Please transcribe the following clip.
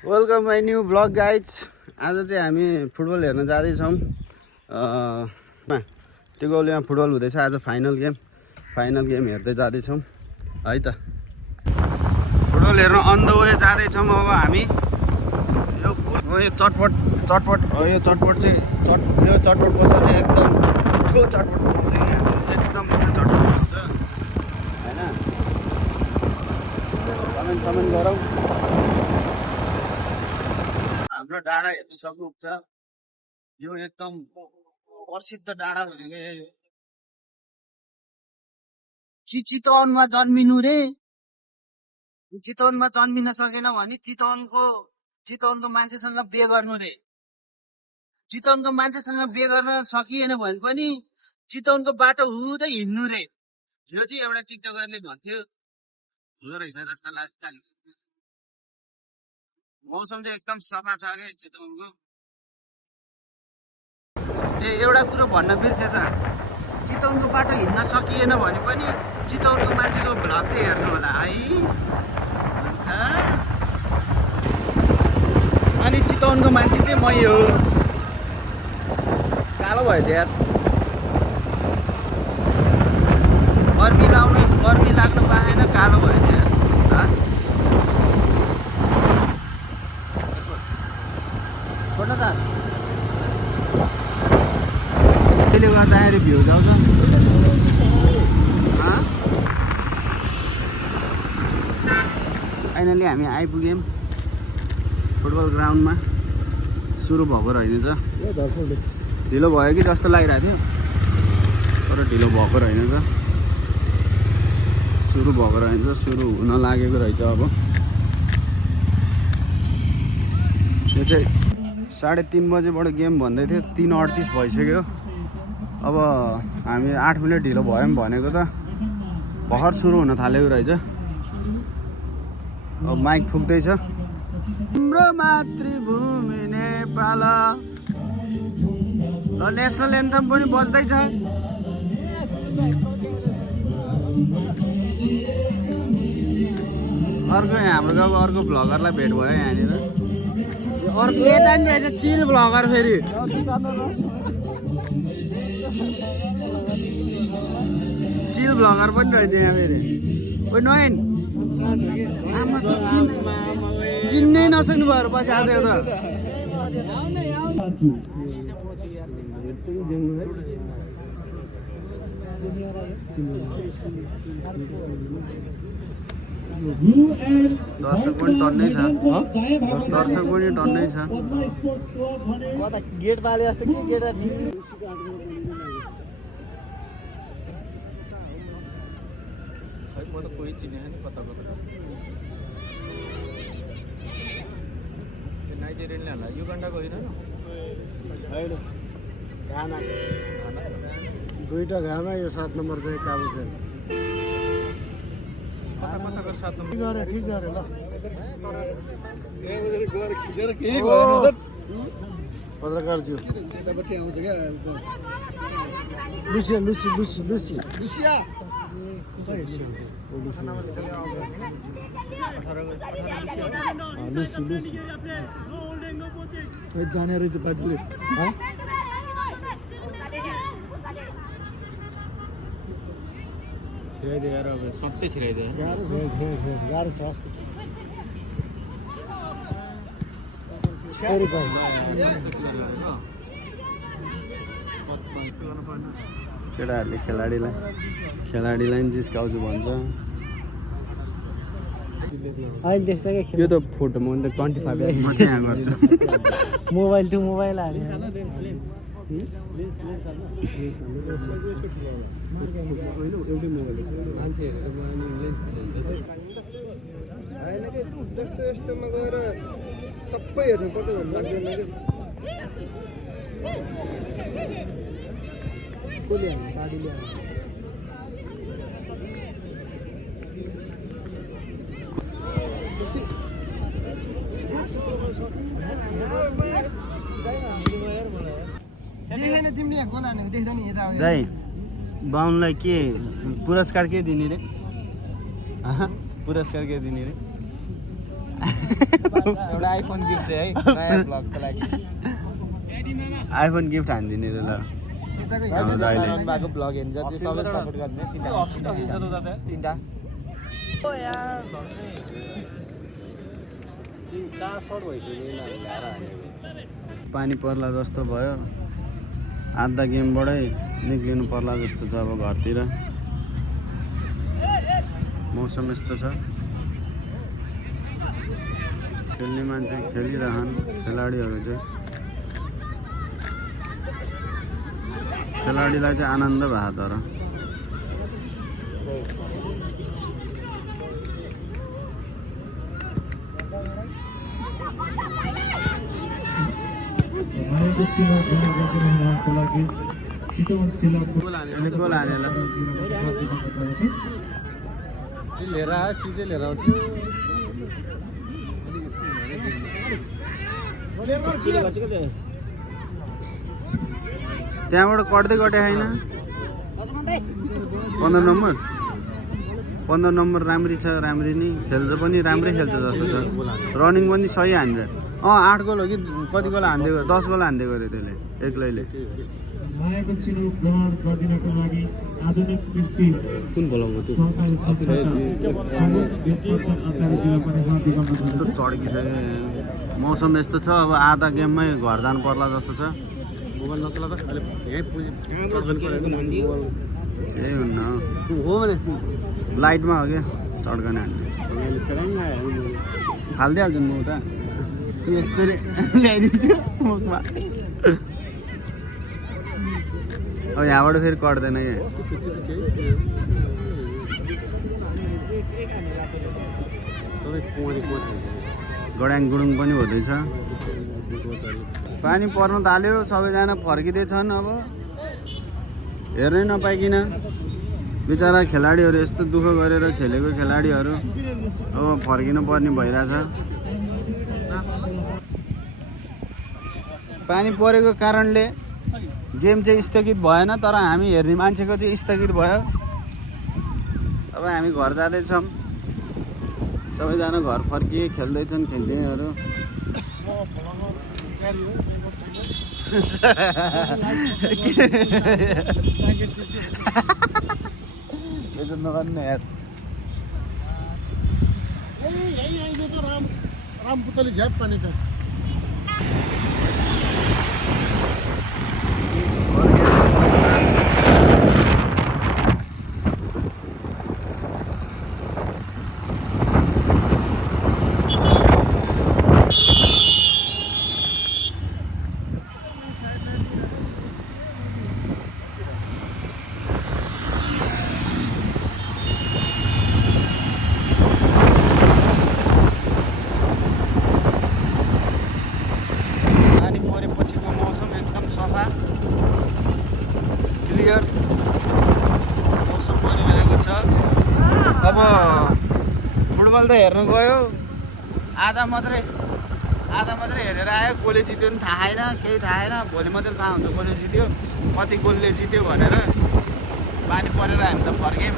Welcome my new blog guides. आज चाहिँ हामी फुटबल हेर्न जाँदैछौँ। टिकौलीमा फुटबल हुँदैछ आज फाइनल गेम हेर्दै जाँदैछौँ है त। फुटबल हेर्न अन द वे जाँदैछौँ अब हामी। यो चटपट यो चटपट पसल चाहिँ एकदम मिठो चटपट पाउँछ। यहाँ चाहिँ एकदम मिठो चटपट पाउँछ होइन। कमेन्ट गरौँ। हाम्रो डाँडा हेर्नु सक्नुहुन्छ। यो एकदम प्रसिद्ध डाँडा भनेको यही हो। कि चितवनमा जन्मिनु रे, चितवनमा जन्मिन सकेन भने चितवनको मान्छेसँग बिहे गर्नु रे। चितवनको मान्छेसँग बिहे गर्न सकिएन भने पनि चितवनको बाटो हुँदै हिँड्नु रे। यो चाहिँ एउटा टिकटकरले भन्थ्यो, हो रहेछ जस्तो लाग्छ। मौसम चाहिँ एकदम सफा छ क्या चितवनको। एउटा कुरो भन्न बिर्सेछ, चितवनको बाटो हिँड्न सकिएन भने पनि चितवनको मान्छेको भ्लग चाहिँ हेर्नु होला है। हुन्छ। अनि चितवनको मान्छे चाहिँ मै हो। कालो भएछ यार। गर्मी लाग्नु पाएन, कालो भएछ यार। छोड्न त त्यसले गर्दाखेरि भ्युज आउँछ। फाइनली हामी आइपुग्यौँ फुटबल ग्राउन्डमा। सुरु भएको रहेछ। ढिलो भयो कि जस्तो लागिरहेको थियो, तर ढिलो भएको रहेछ। सुरु भएको रहेछ, सुरु हुन लागेको रहेछ। अब यो चाहिँ 3:30 बजेबाट गेम भन्दै थियो, 3:38 भइसक्यो। अब हामी 8 मिनट ढिलो भयौँ भनेको त भर्खर सुरु हुन थालेको रहेछ। अब माइक फुक्दैछ। हाम्रो मातृभूमि नेपाल। ल नेसनल एन्थम पनि बज्दैछ। अर्को हाम्रो गाउँको अर्को भ्लगरलाई भेट भयो यहाँनिर। अर्को यतानिर रहेछ चिल भ्लगर। फेरि चिल भ्लगर पनि रहेछ यहाँ फेरि। ओ नयन चिन्नै नसक्नु भयो पछि आज त। दर्शक पनि टन्नै छ। गेट बाले जस्तो के गेट म त कोही चिने नि कता नाइजेरियनले होला। युगान्डाको होइन घाना। दुईटा घाना, यो 7 नम्बर चाहिँ काबु खेल। ठिक गरे ल। पत्रकारज्यू यतापट्टि आउँछ क्या। लुसिया जाने रहेछ पार्टीले। छिराइदियो यार, अब सबै छिराइदियो। गाह्रो छ। केटाहरूले खेलाडीलाई नि जिस्काउँछु भन्छ। अहिले देख्छ क्या यो त फोटो म 25 म चाहिँ यहाँ गर्छु। मोबाइल टु मोबाइल हाल्यो। यस्तोमा गएर सबै हेर्नुपर्छ भन्नु लाग्दैन क्या। कसले हाल्नु? गाडीले हाल्नु। दाइ बाहुनलाई के पुरस्कार के दिने रे? पुरस्कार के दिने रे? एउटा आइफोन गिफ्ट है नयाँ ब्लगको लागि आइफोन गिफ्ट हानिदिने रे ल हाम्रो दाइले भएको ब्लग हेर्छ त्यो सबै सपोर्ट गर्ने तिनटा पानी पर्ला जस्तो भयो आधा गेमबाटै निक्लिनु पर्ला जस्तो छ अब घरतिर मौसम यस्तो छ खेल्ने मान्छे खेलिरहन् खेलाडीहरू चाहिँ खेलाडीलाई चाहिँ आनन्द भयो तर गोल हानेला लिएर सिधै लिएर आउँथ्यो त्यहाँबाट कट्दै गटे होइन 15 नम्बर राम्री छ राम्री नि खेल्छ पनि राम्रै खेल्छ जस्तो छ रनिङ पनि सही हान्छ 8 गोल हो कि कति गोल हान्दै गयो 10 गोल हान्दै गयो त्यसले एक्लैले मायाको चिनो ग्रहण गरिदिनको लागि आधुनिक कृषि कुन बोलाउनु त्यो सहकारी संस्था चड्किसक्यो मौसम यस्तो छ अब आधा गेममै घर जानु पर्ला जस्तो छ मोबाइल नचला त अहिले यही पुँजी चर्चन गरेको मोबाइल त्यही हुन्न हो भने लाइटमा हो क्या चड्कने हान्ने फालिदिइहाल्छु म उता यस्तरी ल्याइदिन्छु मुखमा अब यहाँबाट फेरि कट्दैन क्या गड्याङ गुडुङ पनि हुँदैछ पानी पर्न थाल्यो सबैजना फर्किँदैछन् अब हेर्नै नपाइकन बिचरा खेलाडीहरू यस्तो दुःख गरेर खेलेको खेलाडीहरू अब फर्किनु पर्ने भइरहेछ पानी परेको कारणले गेम चाहिँ स्थगित भएन तर हामी हेर्ने मान्छेको चाहिँ स्थगित भयो अब हामी घर जाँदैछौँ सबैजना घर फर्किए खेल्दैछन् खेल्नेहरू नगर्ने यार रामपुतली झ्याप पानी त अब फुटबल त हेर्नु गयो आधा मात्रै हेरेर आयो कसले जित्यो नि थाहा छैन केही थाहा छैन भोलि मात्रै थाहा हुन्छ कसले जित्यो कति गोलले जित्यो भनेर पानी परेर हामी त फर्क्यौँ